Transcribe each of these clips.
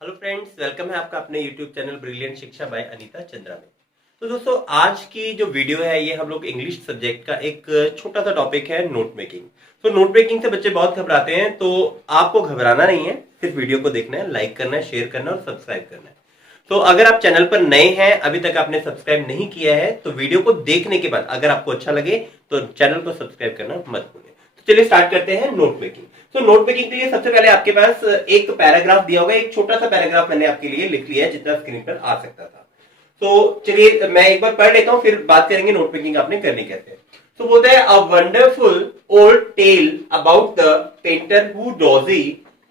Hello friends, welcome है आपका अपने यूट्यूब चैनल ब्रिलियंट शिक्षा बाय अनीता चंद्रा में। तो दोस्तों, आज की जो वीडियो है ये हम लोग इंग्लिश सब्जेक्ट का एक छोटा सा टॉपिक है, नोट मेकिंग। तो नोट मेकिंग से बच्चे बहुत घबराते हैं, तो आपको घबराना नहीं है, सिर्फ वीडियो को देखना है, लाइक करना है, शेयर करना है और सब्सक्राइब करना है। तो अगर आप चैनल पर नए हैं, अभी तक आपने सब्सक्राइब नहीं किया है, तो वीडियो को देखने के बाद अगर आपको अच्छा लगे तो चैनल को सब्सक्राइब करना मत भूलें। तो चलिए स्टार्ट करते हैं नोट मेकिंग। तो नोट मेकिंग के लिए सबसे पहले आपके पास एक पैराग्राफ दिया होगा, एक छोटा सा पैराग्राफ मैंने आपके लिए लिख लिया है जितना स्क्रीन पर आ सकता था। तो चलिए मैं एक बार पढ़ लेता हूं, फिर बात करेंगे नोट मेकिंग आपने करनी कैसे। तो बोलते हैं, a wonderful old tale about the painter Wu Daozi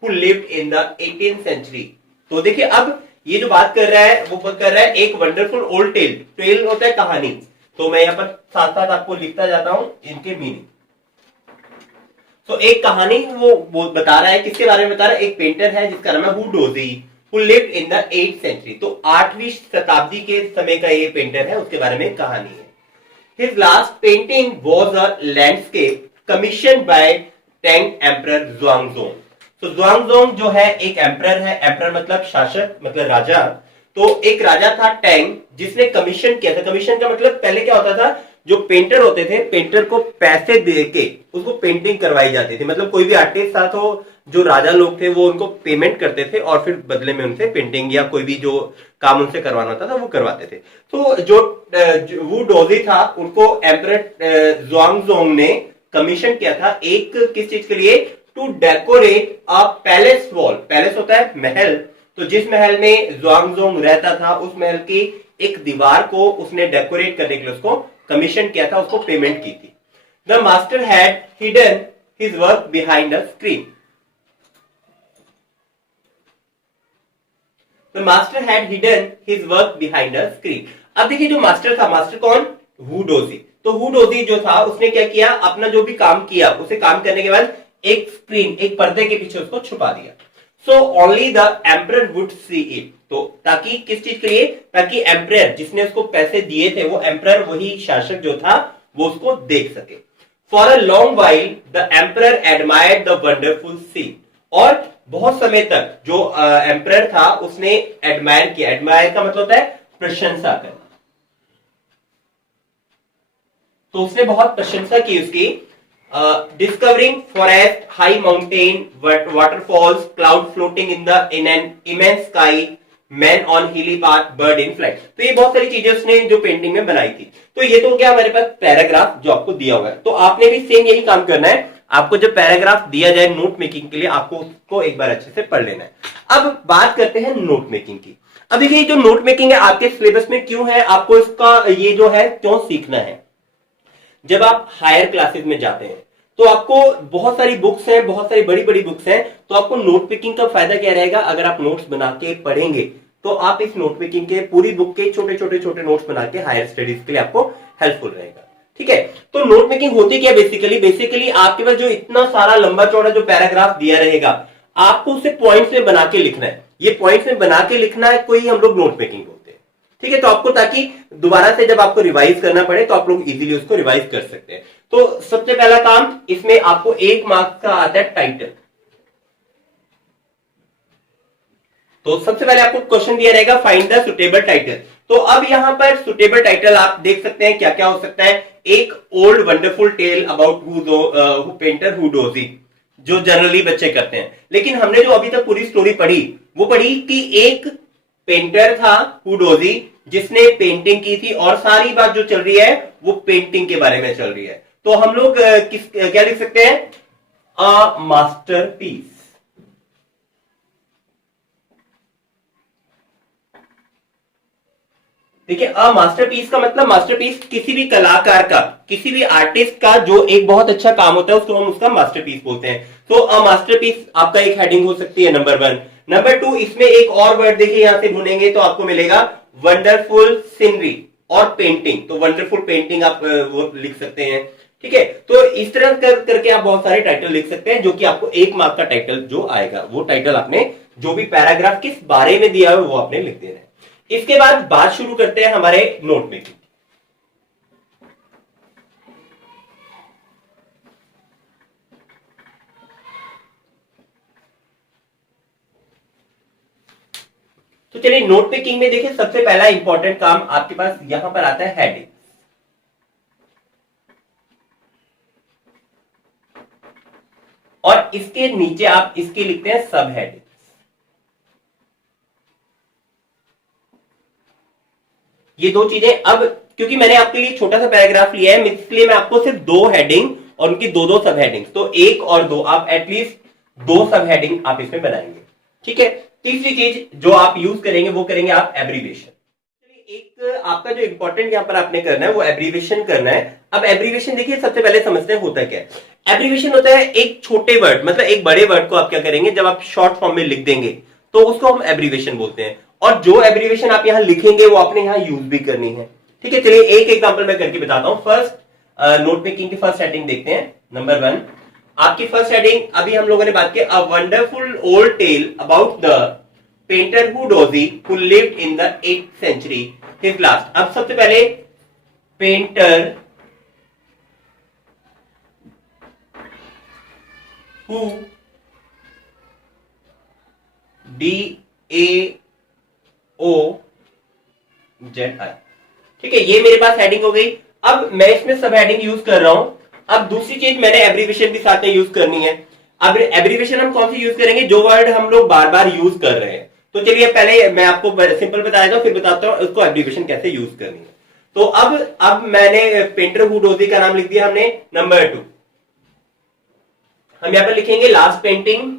who lived in the 18th century. तो देखिए, अब ये जो बात कर रहा है वो कर रहा है एक वंडरफुल ओल्ड टेल। टेल होता है कहानी। तो मैं यहां पर साथ साथ आपको लिखता जाता हूं इनके मीनिंग। तो एक कहानी वो बता रहा है, किसके बारे में बता रहा है? एक पेंटर है जिसका नाम है Wu Daozi who lived in the 8th century. तो 8वीं शताब्दी के समय का ये पेंटर है, उसके बारे में कहानी है। His last painting was a landscape commissioned by Tang Emperor Zhuangzong। तो Zhuangzong जो है एक एम्परर है, एम्परर मतलब शासक, मतलब राजा। तो एक राजा था टैंग, जिसने कमीशन किया था। कमीशन का मतलब पहले क्या होता था, जो पेंटर होते थे, पेंटर को पैसे दे के उसको पेंटिंग करवाई जाती थी। मतलब कोई भी आर्टिस्ट था तो जो राजा लोग थे वो उनको पेमेंट करते थे और फिर बदले में उनसे पेंटिंग या कोई भी जो काम उनसे करवाना होता था वो करवाते थे। तो जो वू डोजी था उनको एम्परर ज़ुआंगज़ोंग ने कमीशन किया था एक किस चीज के लिए? To decorate a palace wall. Palace होता है महल। तो जिस महल में ज़ुआंगज़ोंग रहता था उस महल की एक दीवार को उसने डेकोरेट करने के लिए उसको कमीशन किया था, उसको पेमेंट की थी। The master had hidden his work behind a screen. The master had hidden his work behind a screen। अब देखिए, जो मास्टर था, मास्टर कौन? Who doji. तो हु डोजी जो था उसने क्या किया, अपना जो भी काम किया उसे काम करने के बाद एक स्क्रीन, एक पर्दे के पीछे उसको छुपा दिया। So only the emperor would see it. तो ताकि किस चीज के लिए? ताकि एम्परर जिसने उसको पैसे दिए थे, वो एम्परर, वही शासक जो था, वो उसको देख सके। For a long while the emperor admired the wonderful scene. और बहुत समय तक जो एम्परर था उसने एडमायर किया। एडमायर का मतलब होता है प्रशंसा करना। तो उसने बहुत प्रशंसा की उसकी। Discovering forest, high mountain, waterfalls, cloud floating in an immense sky, man on हिली पाथ, बर्ड इन फ्लाइट। तो ये बहुत सारी चीजें उसने जो पेंटिंग में बनाई थी। तो ये तो क्या हमारे पास पैराग्राफ जो आपको दिया हुआ है। तो आपने भी सेम यही काम करना है। आपको जब पैराग्राफ दिया जाए नोट मेकिंग के लिए, आपको उसको एक बार अच्छे से पढ़ लेना है। अब बात करते हैं नोट मेकिंग की। अब देखिए, जो नोट मेकिंग है आपके सिलेबस में क्यों है, आपको इसका ये जो है क्यों सीखना है। जब आप हायर क्लासेस में जाते हैं तो आपको बहुत सारी बुक्स हैं, बहुत सारी बड़ी बड़ी बुक्स हैं। तो आपको नोट पिकिंग का फायदा क्या रहेगा? अगर आप नोट्स बना के पढ़ेंगे तो आप इस नोट पिकिंग के पूरी बुक के छोटे छोटे छोटे नोट्स बना के हायर स्टडीज के लिए आपको हेल्पफुल रहेगा। ठीक है। तो नोट मेकिंग होती क्या बेसिकली? बेसिकली आपके पास जो इतना सारा लंबा चौड़ा जो पैराग्राफ दिया रहेगा, आपको उसे पॉइंट्स में बना के लिखना है। ये पॉइंट्स में बना के लिखना है, कोई हम लोग नोट मेकिंग बोलते हैं। ठीक है। तो आपको, ताकि दोबारा से जब आपको रिवाइज करना पड़े तो आप लोग इजीली उसको रिवाइज कर सकते हैं। तो सबसे पहला काम इसमें आपको 1 मार्क्स का आता है टाइटल। तो सबसे पहले आपको क्वेश्चन दिया रहेगा, फाइंड द सुटेबल टाइटल। तो अब यहां पर सुटेबल टाइटल आप देख सकते हैं क्या क्या हो सकता है। एक old wonderful tale about Wu painter Wu Daozi, जो जनरली बच्चे करते हैं। लेकिन हमने जो अभी तक पूरी स्टोरी पढ़ी, वो पढ़ी कि एक पेंटर था हु डोजी, जिसने पेंटिंग की थी, और सारी बात जो चल रही है वो पेंटिंग के बारे में चल रही है। तो हम लोग क्या लिख सकते हैं? A masterpiece. देखिए, अ मास्टरपीस का मतलब, मास्टरपीस किसी भी कलाकार का, किसी भी आर्टिस्ट का जो एक बहुत अच्छा काम होता है उसको हम उसका मास्टरपीस बोलते हैं। तो अ मास्टरपीस आपका एक हेडिंग हो सकती है, नंबर 1। नंबर 2, इसमें एक और वर्ड देखिए, यहां से ढूंढेंगे तो आपको मिलेगा वंडरफुल सीनरी और पेंटिंग। तो वंडरफुल पेंटिंग आप वो लिख सकते हैं। ठीक है। तो इस तरह करके आप बहुत सारे टाइटल लिख सकते हैं, जो कि आपको 1 मार्क का टाइटल जो आएगा, वो टाइटल आपने जो भी पैराग्राफ किस बारे में दिया है वो आपने लिख देना है। इसके बाद बात शुरू करते हैं हमारे नोट मेकिंग। तो चलिए नोट मेकिंग में देखिए सबसे पहला इंपॉर्टेंट काम आपके पास यहां पर आता है हेडिंग। और इसके नीचे आप इसके लिखते हैं सब हेडिंग। ये दो चीजें, अब क्योंकि मैंने आपके लिए छोटा सा पैराग्राफ लिया है इसलिए मैं आपको सिर्फ दो हेडिंग और उनकी दो दो सब हेडिंग, तो एक और दो, आप एटलीस्ट दो सब हेडिंग आप इसमें बनाएंगे। ठीक है। तीसरी चीज जो आप यूज करेंगे वो करेंगे आप एब्रीविएशन। एक आपका जो इंपॉर्टेंट यहां पर आपने करना है वो एब्रीविएशन करना है। अब एब्रीविएशन देखिए सबसे पहले समझते हैं होता क्या है। एब्रीविएशन होता है एक छोटे वर्ड, मतलब एक बड़े वर्ड को आप क्या करेंगे, जब आप शॉर्ट फॉर्म में लिख देंगे तो उसको हम एब्रीविएशन बोलते हैं। और जो एब्रीविएशन आप यहां लिखेंगे वो आपने यहां यूज भी करनी है। ठीक है, चलिए एक एग्जांपल मैं करके बताता हूं। फर्स्ट नोट मेकिंग की फर्स्ट हेडिंग देखते हैं। नंबर 1 आपकी फर्स्ट हेडिंग, अभी हम लोगों ने बात की a wonderful old tale about the painter Wu Daozi who lived in the 8th century his last. अब सबसे पहले पेंटर हु DAOZI, ठीक है, ये मेरे पास हेडिंग हो गई। अब मैं इसमें सब हेडिंग यूज कर रहा हूं। अब दूसरी चीज मैंने एब्रीविएशन भी साथ में यूज करनी है। अब एब्रीविएशन हम कौन सी यूज करेंगे, जो वर्ड हम लोग बार बार यूज कर रहे हैं। तो चलिए पहले मैं आपको सिंपल बता देता हूं, फिर बताता हूं उसको एब्रीविएशन कैसे यूज करनी है। तो अब मैंने पेंटर हु डोजी का नाम लिख दिया हमने। नंबर 2 हम यहां पर लिखेंगे लास्ट पेंटिंग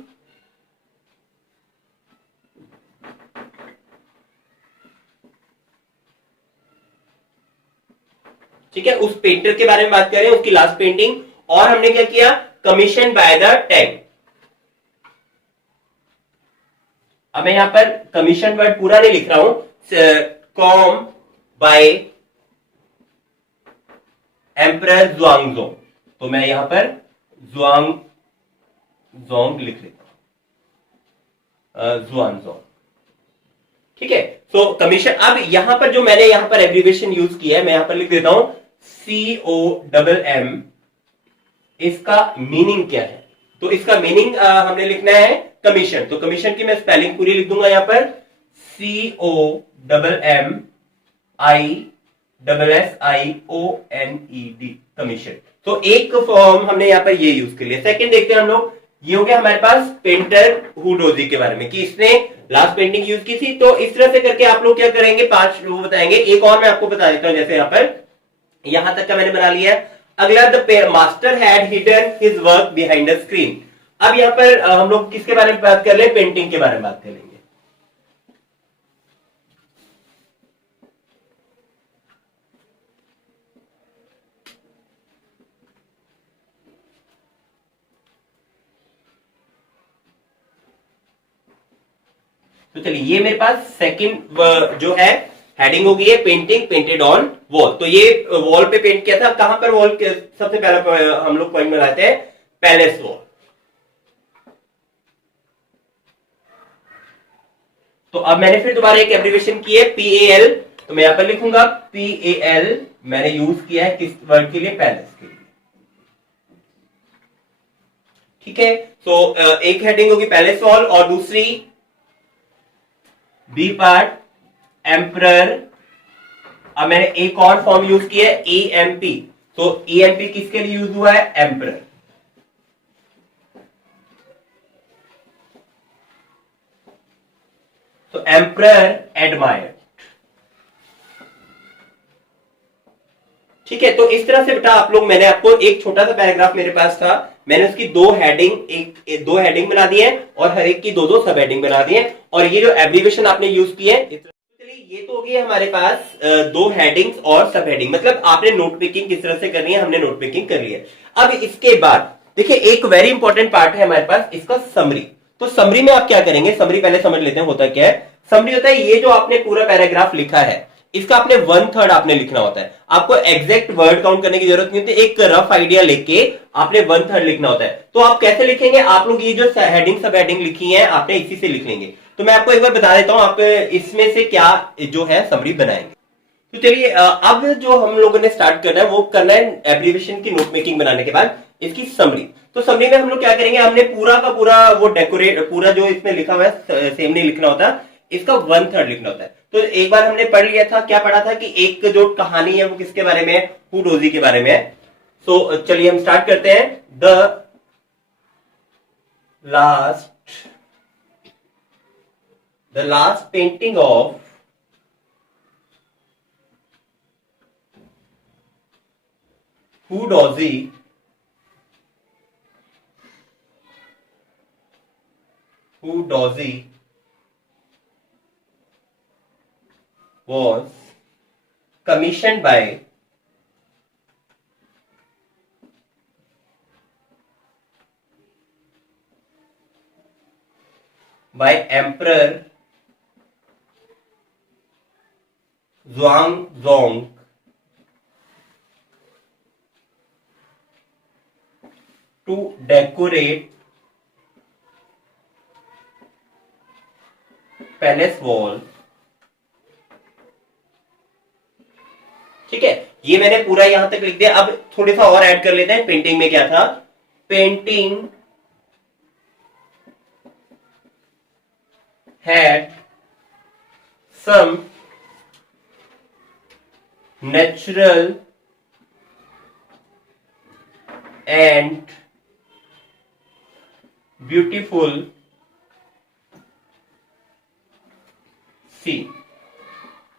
ठीक है, उस पेंटर के बारे में बात कर रहे हैं, उसकी लास्ट पेंटिंग। और हमने क्या किया, कमीशन बाय द टैग। अब मैं यहां पर कमीशन वर्ड पूरा नहीं लिख रहा हूं, कॉम बाय एम्परर ज़ुआंगज़ोंग, तो मैं यहां पर ज़ुआंगज़ोंग लिख लेता हूं, ज़ुआंगज़ोंग। ठीक है, तो कमीशन। अब यहां पर जो मैंने यहां पर एब्रीविएशन यूज किया है, मैं यहां पर लिख देता हूं COMM। इसका मीनिंग क्या है, तो इसका मीनिंग हमने लिखना है कमीशन। तो कमीशन की मैं स्पेलिंग पूरी लिख दूंगा यहां पर COMMISSIONED, कमीशन। तो एक फॉर्म हमने यहां पर ये यूज कर लिया। सेकंड देखते हैं हम लोग, ये हो गया हमारे पास पेंटर हु डोजी के बारे में कि इसने लास्ट पेंटिंग यूज की थी। तो इस तरह से करके आप लोग क्या करेंगे, 5 वो बताएंगे। एक और मैं आपको बता देता हूं, जैसे यहां पर यहां तक का मैंने बना लिया है। अगला, the master had hidden his work behind the screen. अब यहां पर हम लोग किसके बारे में बात कर ले, पेंटिंग के बारे में बात कर लेंगे। तो चलिए ये मेरे पास सेकंड जो है हेडिंग हो गई है, पेंटिंग पेंटेड ऑन वॉल। तो ये वॉल पे पेंट किया था। कहां पर वॉल, सबसे पहला हम लोग पॉइंट बनाते हैं पैलेस वॉल। तो अब मैंने फिर दोबारा एक एब्रीविएशन की है PAL, तो मैं यहां पर लिखूंगा PAL। मैंने यूज किया है किस वर्ड के लिए, पैलेस के लिए। ठीक है, तो एक हेडिंग होगी पैलेस वॉल और दूसरी बी पार्ट एम्परर। अब मैंने एक और फॉर्म यूज किया है EMP। तो EMP किसके लिए यूज हुआ है, एम्परर। तो एम्परर एडमायर्ड। ठीक है, तो इस तरह से बेटा आप लोग, मैंने आपको एक छोटा सा पैराग्राफ मेरे पास था, मैंने उसकी दो हेडिंग बना दी है और हर एक की दो दो सब हेडिंग बना दी है। और ये जो एब्रीविएशन आपने यूज की है, चलिए ये तो हो गई हमारे पास दो हेडिंग्स और सब हेडिंग। मतलब आपने नोट मेकिंग किस तरह से करनी है, हमने नोट मेकिंग कर ली है। अब इसके बाद देखिए एक वेरी इंपॉर्टेंट पार्ट है हमारे पास, इसका समरी। तो समरी में आप क्या करेंगे, समरी पहले समझ लेते हैं होता क्या है। समरी होता है ये जो आपने पूरा पैराग्राफ लिखा है, इसका आपने 1/3 आपने लिखना होता है। आपको एग्जैक्ट वर्ड काउंट करने की जरूरत नहीं होती, एक रफ आइडिया लेके आपने 1/3 लिखना होता है। तो आप कैसे लिखेंगे, आप लोग ये जो हेडिंग सब हेडिंग लिखी है आपने इसी से लिख लेंगे। तो मैं आपको एक बार बता देता हूं आप इसमें से क्या जो है समरी बनाएंगे। तो चलिए अब जो हम लोगों ने स्टार्ट करना है वो करना है एब्रीविएशन की नोट मेकिंग बनाने के बाद इसकी समरी। तो समरी में हम लोग क्या करेंगे, हमने पूरा का पूरा वो डेकोरेट, पूरा जो इसमें लिखा हुआ है सेम नहीं लिखना होता। इसका 1/3 लिखना होता है। तो एक बार हमने पढ़ लिया था, क्या पढ़ा था कि एक जो कहानी है वो किसके बारे में है, हू डोजी के बारे में है। तो चलिए हम स्टार्ट करते हैं। The last painting of who doji was commissioned by Emperor Xuanzong to decorate palace wall। ठीक है, ये मैंने पूरा यहां तक लिख दिया। अब थोड़ा सा और ऐड कर लेते हैं। पेंटिंग में क्या था, painting had some natural and beautiful scene.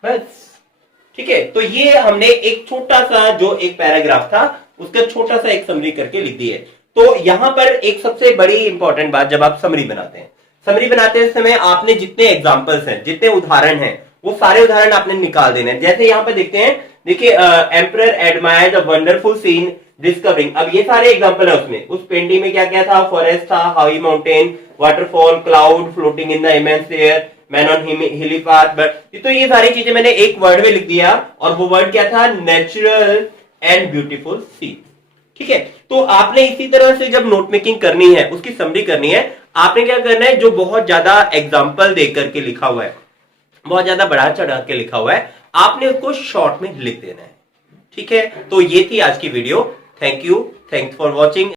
बस ठीक है, तो ये हमने एक छोटा सा जो एक पैराग्राफ था उसका छोटा सा एक समरी करके लिख दी है। तो यहां पर एक सबसे बड़ी इंपॉर्टेंट बात, जब आप समरी बनाते हैं, समरी बनाते समय आपने जितने एग्जांपल्स हैं, जितने उदाहरण हैं, वो सारे उदाहरण आपने निकाल देने हैं। जैसे यहां पर देखते हैं, देखिए emperor admired a wonderful scene discovering. अब ये सारे एग्जांपल है उसमें, उस पेंटिंग में क्या क्या था, फॉरेस्ट था, high mountain, waterfall, cloud floating in the immense air, man on हिली पाथ। बट तो ये सारी चीजें मैंने एक वर्ड में लिख दिया, और वो वर्ड क्या था, नेचुरल एंड ब्यूटीफुल सीन। ठीक है, तो आपने इसी तरह से जब नोट मेकिंग करनी है, उसकी समरी करनी है, आपने क्या करना है, जो बहुत ज्यादा एग्जाम्पल दे करके लिखा हुआ है, बहुत ज्यादा बढ़ा चढ़ा के लिखा हुआ है, आपने उसको शॉर्ट में लिख देना है। ठीक है, तो ये थी आज की video. Thank you, thanks for watching.